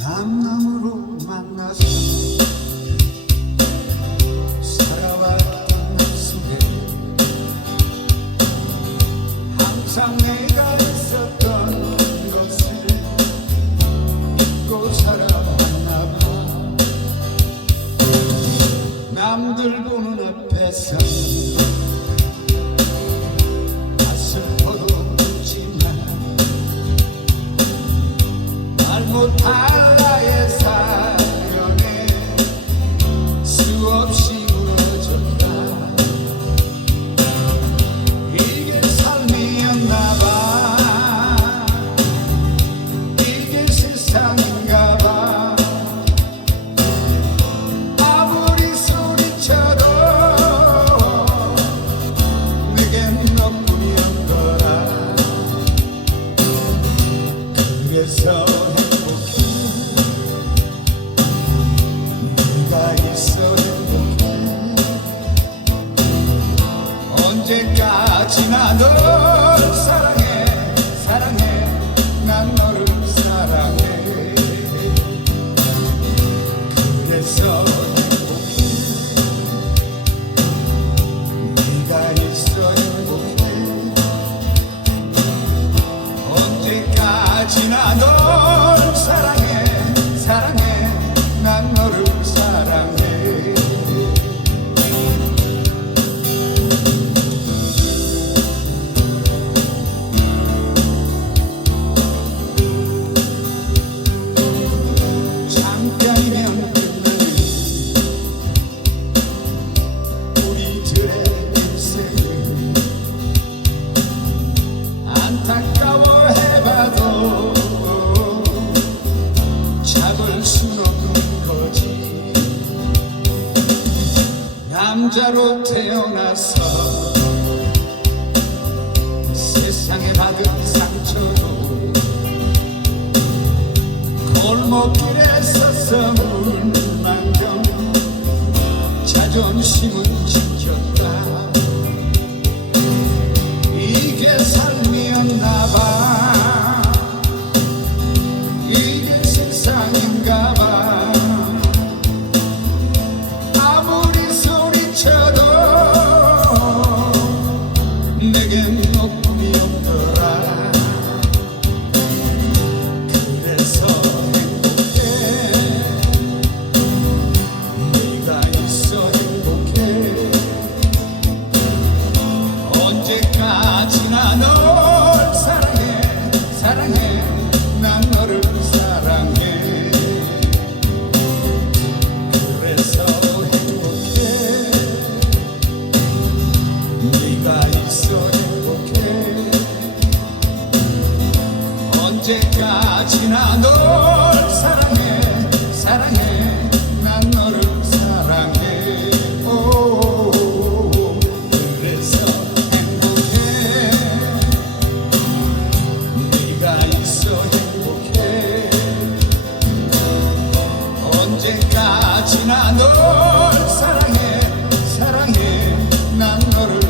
남남으로 만나서 살아왔던 날 속에 항상 내가 있었던 것을 잊고 살아왔나 봐. 남들 보는 앞에서 가슴퍼도 웃지만 말 못할 그래서 행복해 네가 있어 행복해 언제까지나 널 사랑해 사랑해. 난 너를 사랑해 남자로 태어나서 세상에 받은 상처도 골목길에 서서 울 만큼 자존심은 지켰다. 이게 삶 언제까지나 널 사랑해 사랑해. 난 너를 사랑해. 언제까지나 널 사랑해 사랑해. 난 너를